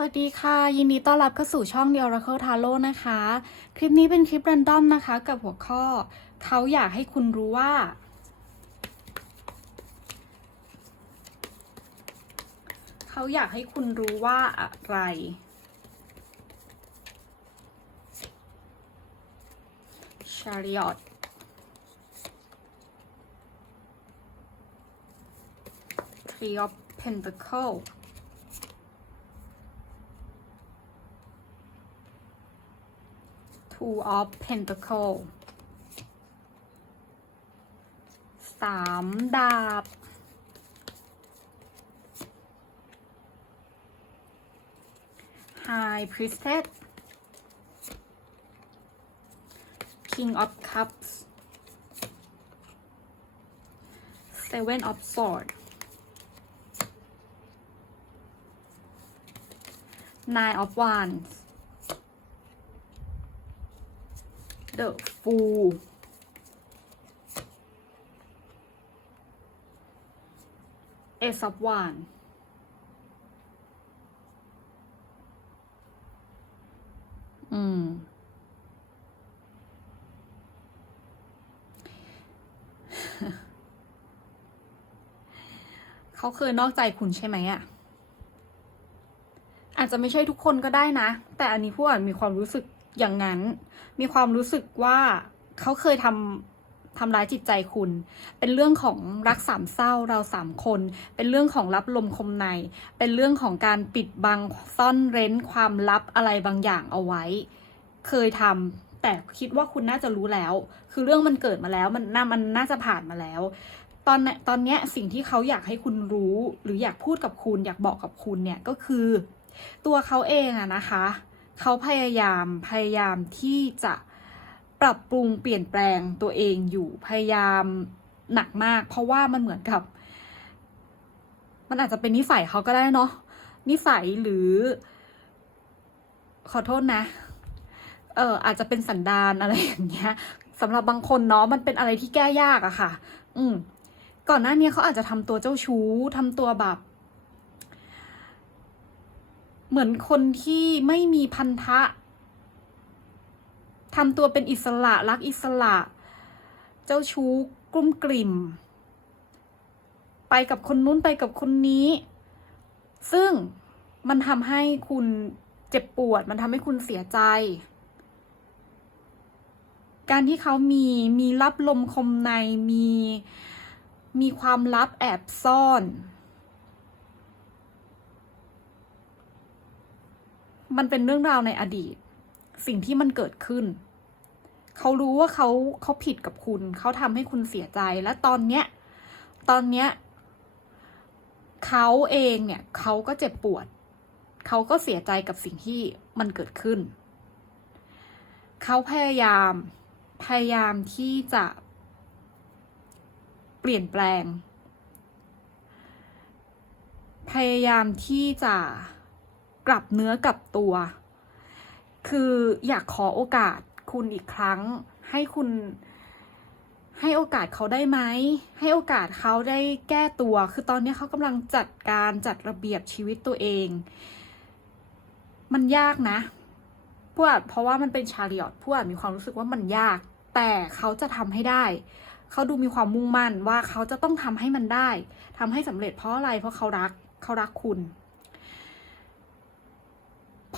วัสดีค่ะ ยินดีต้อนรับเข้าสู่ช่อง The Oracle Tarot นะคะ คลิปนี้เป็นคลิป r รนดอมนะคะ กับหัวข้อ เขาอยากให้คุณรู้ว่า เขาอยากให้คุณรู้ว่าอะไร Chariot Three of Pentacles Two of Pentacle สามดาบ High Priestess King of Cups Seven of Swords Nine of Wands The Fool Ace of Wands อืม เขาเคยนอกใจคุณใช่ไหมอะอาจจะไม่ใช่ทุกคนก็ได้นะ แต่อันนี้ผู้อ่านมีความรู้สึก อย่างนั้น มีความรู้สึกว่าเขาเคยทำทำร้ายจิตใจคุณ เป็นเรื่องของรักสามเศร้าเราสามคน เป็นเรื่องของรับลมคมใน เป็นเรื่องของการปิดบังซ่อนเร้นความลับอะไรบางอย่างเอาไว้ เคยทำแต่คิดว่าคุณน่าจะรู้แล้ว คือเรื่องมันเกิดมาแล้ว มันน่ามันน่าจะผ่านมาแล้วตอนเนี้ยตอนเนี้ยสิ่งที่เขาอยากให้คุณรู้ หรืออยากพูดกับคุณ อยากบอกกับคุณเนี่ยก็คือ ตัวเขาเองอะนะคะ เขาพยายามพยายามที่จะปรับปรุงเปลี่ยนแปลงตัวเองอยู่พยายามหนักมาก เพราะว่ามันเหมือนกับ มันอาจจะเป็นนิสัยเขาก็ได้เนาะนิสัยหรือ ขอโทษนะ เอออาจจะเป็นสันดานอะไรอย่างเงี้ยสำหรับบางคนเนาะมันเป็นอะไรที่แก้ยากอะค่ะ อืมก่อนหน้านี้เขาอาจจะทำตัวเจ้าชู้ทำตัวแบบ เหมือนคนที่ไม่มีพันธะทำตัวเป็นอิสระรักอิสระ เจ้าชู้กลุ้มกลิ่ม ไปกับคนนู้นไปกับคนนี้ ซึ่งมันทำให้คุณเจ็บปวด มันทำให้คุณเสียใจ การที่เขามีมีรับลมคมในมีมีความลับแอบซ่อน มันเป็นเรื่องราวในอดีต สิ่งที่มันเกิดขึ้น เขารู้ว่าเขาเขาผิดกับคุณ เขาทำให้คุณเสียใจ และตอนเนี้ย ตอนเนี้ยเขาเองเนี่ยเขาก็เจ็บปวด เขาก็เสียใจกับสิ่งที่มันเกิดขึ้น เขาพยายาม พยายามที่จะเปลี่ยนแปลง พยายามที่จะ กลับเนื้อกลับตัว คืออยากขอโอกาสคุณอีกครั้ง ให้คุณ ให้โอกาสเขาได้ไหม ให้โอกาสเขาได้แก้ตัว คือตอนนี้เขากำลังจัดการจัดระเบียบชีวิตตัวเอง มันยากนะพวกเพราะว่ามันเป็นชาริอตพวกมีความรู้สึกว่ามันยาก แต่เขาจะทำให้ได้เขาดูมีความมุ่งมั่นว่าเขาจะต้องทำให้มันได้ทำให้สำเร็จเพราะอะไรเพราะเขารักเขารักคุณ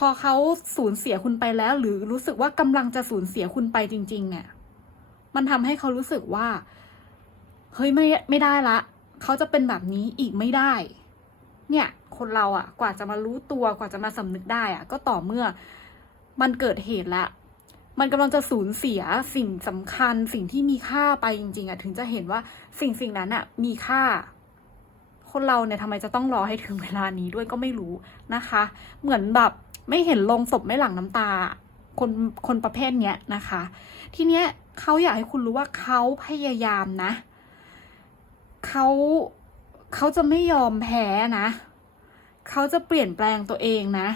อเขาสูญเสียคุณไปแล้ว หรือรู้สึกว่ากำลังจะสูญเสียคุณไปจริง ๆ เนี่ย มันทำให้เขารู้สึกว่า เฮ้ยไม่ไม่ได้ละ เขาจะเป็นแบบนี้อีกไม่ได้ เนี่ย คนเราอะกว่าจะมารู้ตัวกว่าจะมาสำนึกได้อะก็ต่อเมื่อมันเกิดเหตุแล้วมันกำลังจะสูญเสียสิ่งสำคัญ สิ่งที่มีค่าไปจริง ๆอะถึงจะเห็นว่าสิ่งสิ่งนั้นอะ มีค่าคนเราเนี่ยทำไมจะต้องรอให้ถึงเวลานี้ด้วยก็ไม่รู้นะคะ เหมือนแบบ ไม่เห็นลงศพไม่หลั่งน้ำตา คนคนประเภทเนี้ยนะคะ ทีเนี้ยเขาอยากให้คุณรู้ว่าเขาพยายามนะเขาเขาจะไม่ยอมแพ้นะเขาจะเปลี่ยนแปลงตัวเองนะ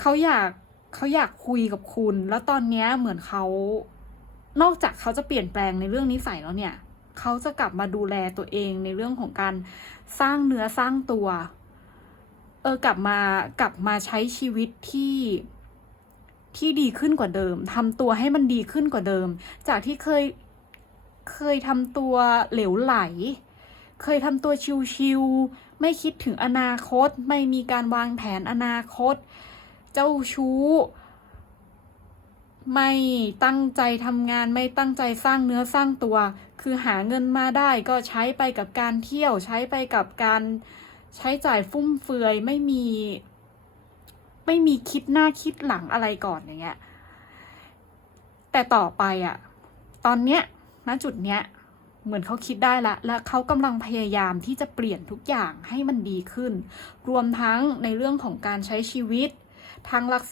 เขาอยากเขาอยากคุยกับคุณ แล้วตอนเนี้ยเหมือนเขานอกจากเขาจะเปลี่ยนแปลงในเรื่องนิสัยแล้วเนี่ยเขาจะกลับมาดูแลตัวเองในเรื่องของการสร้างเนื้อสร้างตัว เออกลับมากลับมาใช้ชีวิตที่ที่ดีขึ้นกว่าเดิมทำตัวให้มันดีขึ้นกว่าเดิม จากที่เคยเคยทำตัวเหลวไหล เคยทำตัวชิวๆไม่คิดถึงอนาคต ไม่มีการวางแผนอนาคต เจ้าชู้ ไม่ตั้งใจทำงานไม่ตั้งใจสร้างเนื้อสร้างตัว คือหาเงินมาได้ก็ใช้ไปกับการเที่ยวใช้ไปกับการ ใช้จ่ายฟุ่มเฟือยไม่มี ไม่มีคิดหน้าคิดหลังอะไรก่อนอย่างเงี้ย แต่ต่อไปอะตอนเนี้ยณจุดเนี้ย เหมือนเขาคิดได้ละ และเขากำลังพยายามที่จะเปลี่ยนทุกอย่างให้มันดีขึ้น รวมทั้งในเรื่องของการใช้ชีวิตทั้งลัก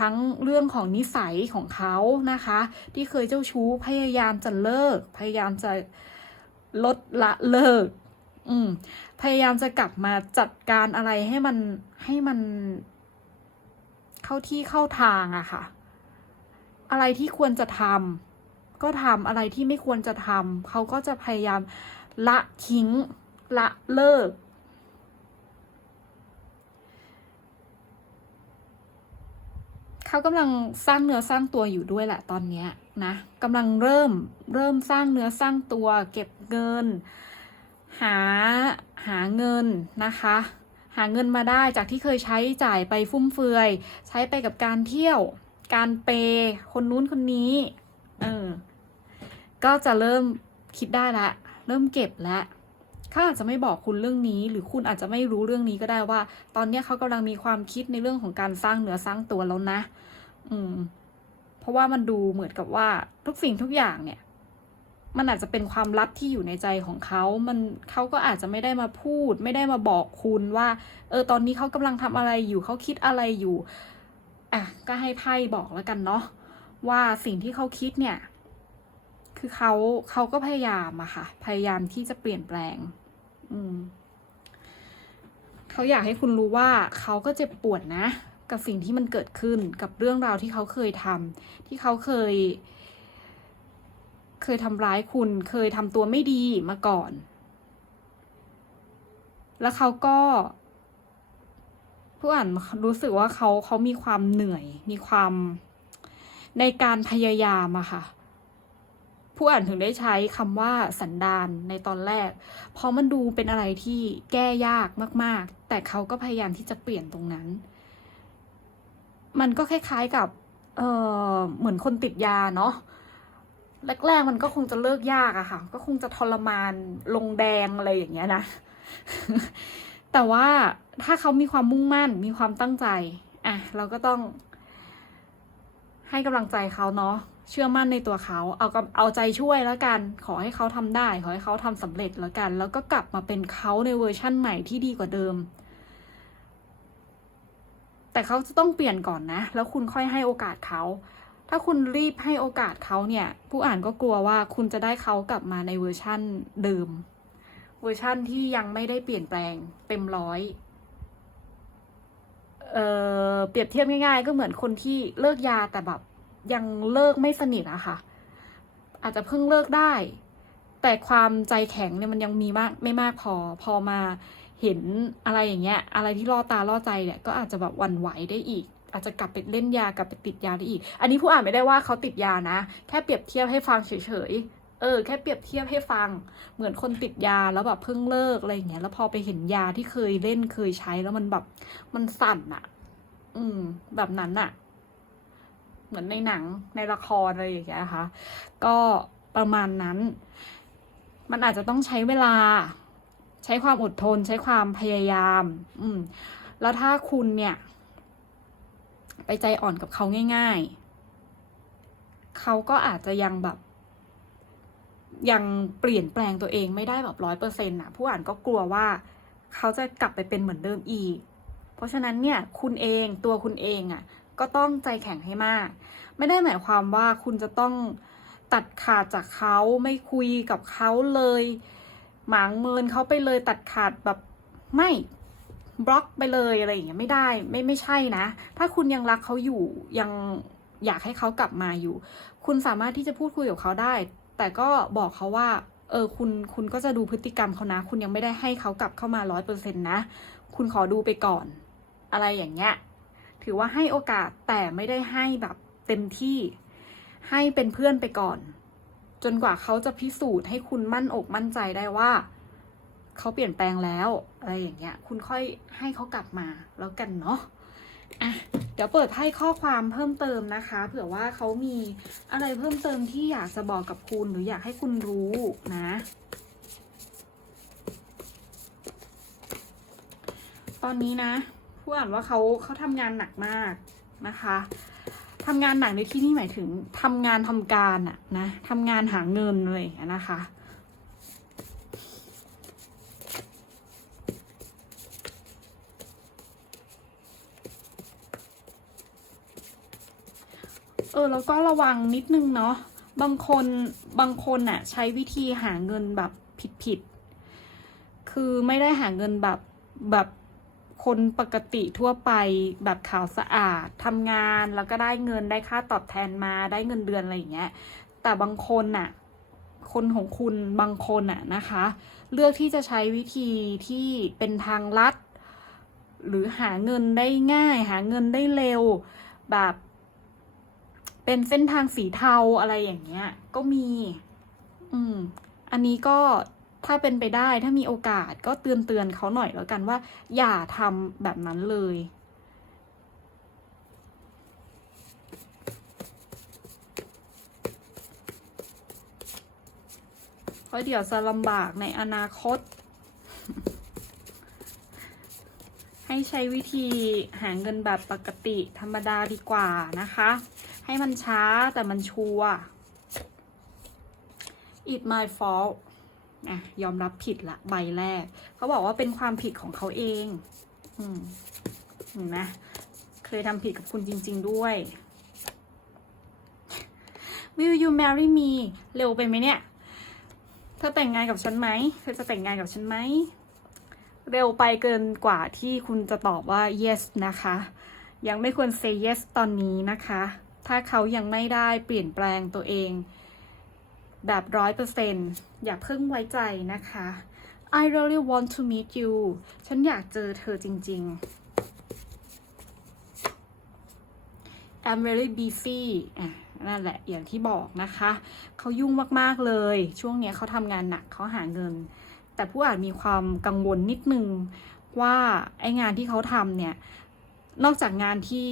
ทั้งเรื่องของนิสัยของเขานะคะ ที่เคยเจ้าชู้พยายามจะเลิก พยายามจะลดละเลิก อืม พยายามจะกลับมาจัดการอะไรให้มันให้มันเข้าที่เข้าทางอะค่ะ อะไรที่ควรจะทำก็ทำอะไรที่ไม่ควรจะทำเขาก็จะพยายามละทิ้ง ละเลิกเขากำลังสร้างเนื้อสร้างตัวอยู่ด้วยแหละตอนนี้นะกำลังเริ่มเริ่มสร้างเนื้อสร้างตัว เก็บเงิน หาหาเงินนะคะ หาเงินมาได้จากที่เคยใช้จ่ายไปฟุ่มเฟือย ใช้ไปกับการเที่ยว การเปย์คนนู้นคนนี้เออก็จะเริ่มคิดได้ละเริ่มเก็บแล้วเขาอาจจะไม่บอกคุณเรื่องนี้ หรือคุณอาจจะไม่รู้เรื่องนี้ก็ได้ว่า ตอนนี้เขากำลังมีความคิดในเรื่องของการสร้างเนื้อสร้างตัวแล้วนะ อืม เพราะว่ามันดูเหมือนกับว่าทุกสิ่งทุกอย่างเนี่ย มันอาจจะเป็นความลับที่อยู่ในใจของเขา มันเขาก็อาจจะไม่ได้มาพูด ไม่ได้มาบอกคุณว่า เออ ตอนนี้เขากำลังทำอะไรอยู่ เขาคิดอะไรอยู่ อะ ก็ให้ไพ่บอกแล้วกันเนาะ ว่าสิ่งที่เขาคิดเนี่ย คือเขาเขาก็พยายามอะค่ะ พยายามที่จะเปลี่ยนแปลง อืม เขาอยากให้คุณรู้ว่าเขาก็เจ็บปวดนะ กับสิ่งที่มันเกิดขึ้น กับเรื่องราวที่เขาเคยทำที่เขาเคย เคยทำร้ายคุณ เคยทำตัวไม่ดีมาก่อน แล้วเขาก็ ผู้อ่านรู้สึกว่าเขาเขามีความเหนื่อย มีความในการพยายามอะค่ะ ผู้อ่านถึงได้ใช้คำว่าสันดานในตอนแรก เพราะมันดูเป็นอะไรที่แก้ยากมาก ๆ แต่เขาก็พยายามที่จะเปลี่ยนตรงนั้น มันก็คล้าย ๆกับ เออเหมือนคนติดยาเนาะ แรกๆมันก็คงจะเลิกยากอะค่ะ ก็คงจะทรมานลงแดงอะไรอย่างเงี้ยนะ แต่ว่าถ้าเขามีความมุ่งมั่นมีความตั้งใจ อะ เราก็ต้อง ให้กำลังใจเขาเนาะเชื่อมั่นในตัวเขา เอากำเอาใจช่วยแล้วกัน ขอให้เขาทำได้ ขอให้เขาทำสำเร็จแล้วกัน แล้วก็กลับมาเป็นเขาในเวอร์ชั่นใหม่ที่ดีกว่าเดิม แต่เขาจะต้องเปลี่ยนก่อนนะ แล้วคุณค่อยให้โอกาสเขา ถ้าคุณรีบให้โอกาสเขาเนี่ย ผู้อ่านก็กลัวว่าคุณจะได้เขากลับมาในเวอร์ชั่นเดิม เวอร์ชั่นที่ยังไม่ได้เปลี่ยนแปลงเต็มร้อยเอ่อเปรียบเทียบง่ายๆ ก็เหมือนคนที่เลิกยาแต่แบบยังเลิกไม่สนิทอะค่ะ อาจจะเพิ่งเลิกได้ แต่ความใจแข็งเนี่ยมันยังมีมากไม่มากพอ พอมาเห็นอะไรอย่างเงี้ย อะไรที่ล่อตาล่อใจเนี่ยก็อาจจะแบบหวั่นไหวได้อีก อาจจะกลับไปเล่นยากลับไปติดยาได้อีก อันนี้ผู้อ่านไม่ได้ว่าเขาติดยานะ แค่เปรียบเทียบให้ฟังเฉยๆเออแค่เปรียบเทียบให้ฟังเหมือนคนติดยาแล้วแบบเพิ่งเลิกอะไรอย่างเงี้ย แล้วพอไปเห็นยาที่เคยเล่นเคยใช้แล้วมันแบบมันสั่นอะอืม แบบนั้นอะเหมือนในหนังในละครอะไรอย่างเงี้ยนะคะก็ประมาณนั้น มันอาจจะต้องใช้เวลา ใช้ความอดทน ใช้ความพยายาม อืม แล้วถ้าคุณเนี่ย ไปใจอ่อนกับเขาง่าย ๆ เขาก็อาจจะยังแบบ ยังเปลี่ยนแปลงตัวเองไม่ได้แบบร้อยเปอร์เซ็นต์ะผู้อ่านก็กลัวว่าเขาจะกลับไปเป็นเหมือนเดิมอีก เพราะฉะนั้นเนี่ยคุณเองตัวคุณเองอะ่ะ ก็ต้องใจแข็งให้มาก ไม่ได้หมายความว่าคุณจะต้องตัดขาดจากเขาไม่คุยกับเขาเลย หมางเมินเขาไปเลยตัดขาดแบบไม่ บล็อกไปเลยอะไรอย่างเงี้ยไม่ได้ไม่ไม่ใช่นะ ถ้าคุณยังรักเขาอยู่ยังอยากให้เขากลับมาอยู่ คุณสามารถที่จะพูดคุยกับเขาได้ แต่ก็บอกเขาว่า เออคุณคุณก็จะดูพฤติกรรมเขานะ คุณยังไม่ได้ให้เขากลับเข้ามาร้อยเปอร์เซ็นต์นะ คุณขอดูไปก่อน อะไรอย่างเงี้ยถือว่าให้โอกาสแต่ไม่ได้ให้แบบเต็มที่ให้เป็นเพื่อนไปก่อน จนกว่าเขาจะพิสูจน์ให้คุณมั่นอกมั่นใจได้ว่า เขาเปลี่ยนแปลงแล้วอะไรอย่างเงี้ย คุณค่อยให้เขากลับมาแล้วกันเนาะอะเดี๋ยวเปิดไพ่ข้อความเพิ่มเติมนะคะ เผื่อว่าเขามีอะไรเพิ่มเติมที่อยากจะบอกกับคุณหรืออยากให้คุณรู้นะ ตอนนี้นะผู้อ่านว่าเขาเขาทำงานหนักมากนะคะทำงานหนักในที่นี่หมายถึงทำงานทำการอะนะทำงานหาเงินเลยางเงี้ยนะคะ ออแล้วก็ระวังนิดนึงเนาะบางคนบางคนน่ะใช้วิธีหาเงินแบบผิดๆคือไม่ได้หาเงินแบบแบบคนปกติทั่วไปแบบขาวสะอาดทำงานแล้วก็ได้เงินได้ค่าตอบแทนมาได้เงินเดือนอะไรอย่างเงี้ย แต่บางคนน่ะ คนของคุณบางคนน่ะนะคะ เลือกที่จะใช้วิธีที่เป็นทางลัด หรือหาเงินได้ง่าย หาเงินได้เร็ว แบบ เป็นเส้นทางสีเทาอะไรอย่างเงี้ย ก็มี อืม อันนี้ก็ถ้าเป็นไปได้ถ้ามีโอกาสก็เตือนเตือนเขาหน่อยแล้วกันว่า อย่าทำแบบนั้นเลย เพราะเดี๋ยวจะลำบากในอนาคต ให้ใช้วิธีหาเงินแบบปกติธรรมดาดีกว่านะคะ ให้มันช้าแต่มันชัวร์ it my fault อะยอมรับผิดละใบแรก เขาบอกว่าเป็นความผิดของเขาเอง อืมเห็นไหมเคยทำผิดกับคุณจริง ๆ ด้วย Will you marry me เร็วไปไหมเนี่ย เธอแต่งงานกับฉันไหม เธอจะแต่งงานกับฉันไหม เร็วไปเกินกว่าที่คุณจะตอบว่า yes นะคะ ยังไม่ควร say yes ตอนนี้นะคะ ถ้าเขายังไม่ได้เปลี่ยนแปลงตัวเองแบบร้อยเปอร์เซ็นอย่าเพิ่งไว้ใจนะคะ I really want to meet you ฉันอยากเจอเธอจริง ๆ I'm very busy อะนั่นแหละอย่างที่บอกนะคะ เขายุ่งมากๆเลย ช่วงนี้เขาทำงานหนักเขาหาเงิน แต่ผู้อ่าจมีความกังวลนิดนึงว่าไอ้งานที่เขาทำเนี่ย นอกจากงานที่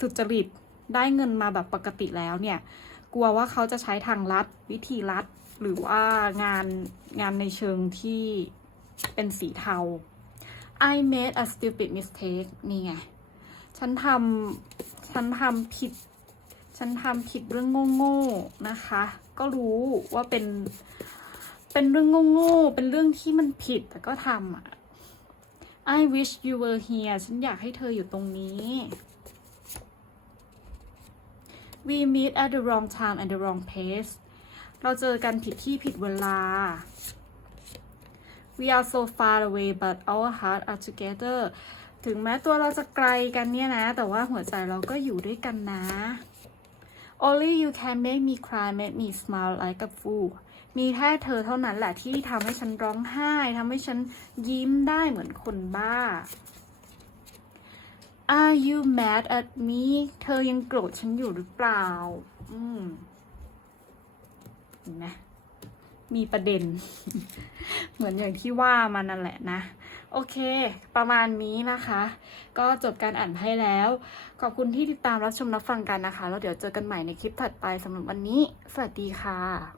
สุจริต ได้เงินมาแบบปกติแล้วเนี่ย กลัวว่าเขาจะใช้ทางลัดวิธีลัด หรือว่างานงานในเชิงที่เป็นสีเทา I made a stupid mistake นี่ไง ฉันทำฉันทำผิด ฉันทำผิดเรื่องโง่ๆนะคะ ก็รู้ว่าเป็น เป็นเรื่องโง่ๆเป็นเรื่องที่มันผิดแต่ก็ทำอะ I wish you were here ฉันอยากให้เธออยู่ตรงนี้ We meet at the wrong time and the wrong place เราเจอกันผิดที่ผิดเวลา We are so far away but our hearts are together ถึงแม้ตัวเราจะไกลกันเนี่ยนะ แต่ว่าหัวใจเราก็อยู่ด้วยกันนะ Only you can make me cry make me smile like a fool มีแค่เธอเท่านั้นแหละที่ทำให้ฉันร้องไห้ทำให้ฉันยิ้มได้เหมือนคนบ้า Are you mad at me เธอยังโกรธฉันอยู่หรือเปล่า อืมเห็นไหมมีประเด็น เหมือนอย่างที่ว่ามันนั่นแหละนะ โอเค ประมาณนี้นะคะ ก็จบการอ่านให้แล้ว ขอบคุณที่ติดตามรับชมรับฟังกันนะคะ แล้วเดี๋ยวเจอกันใหม่ในคลิปถัดไปสำหรับวันนี้ สวัสดีค่ะ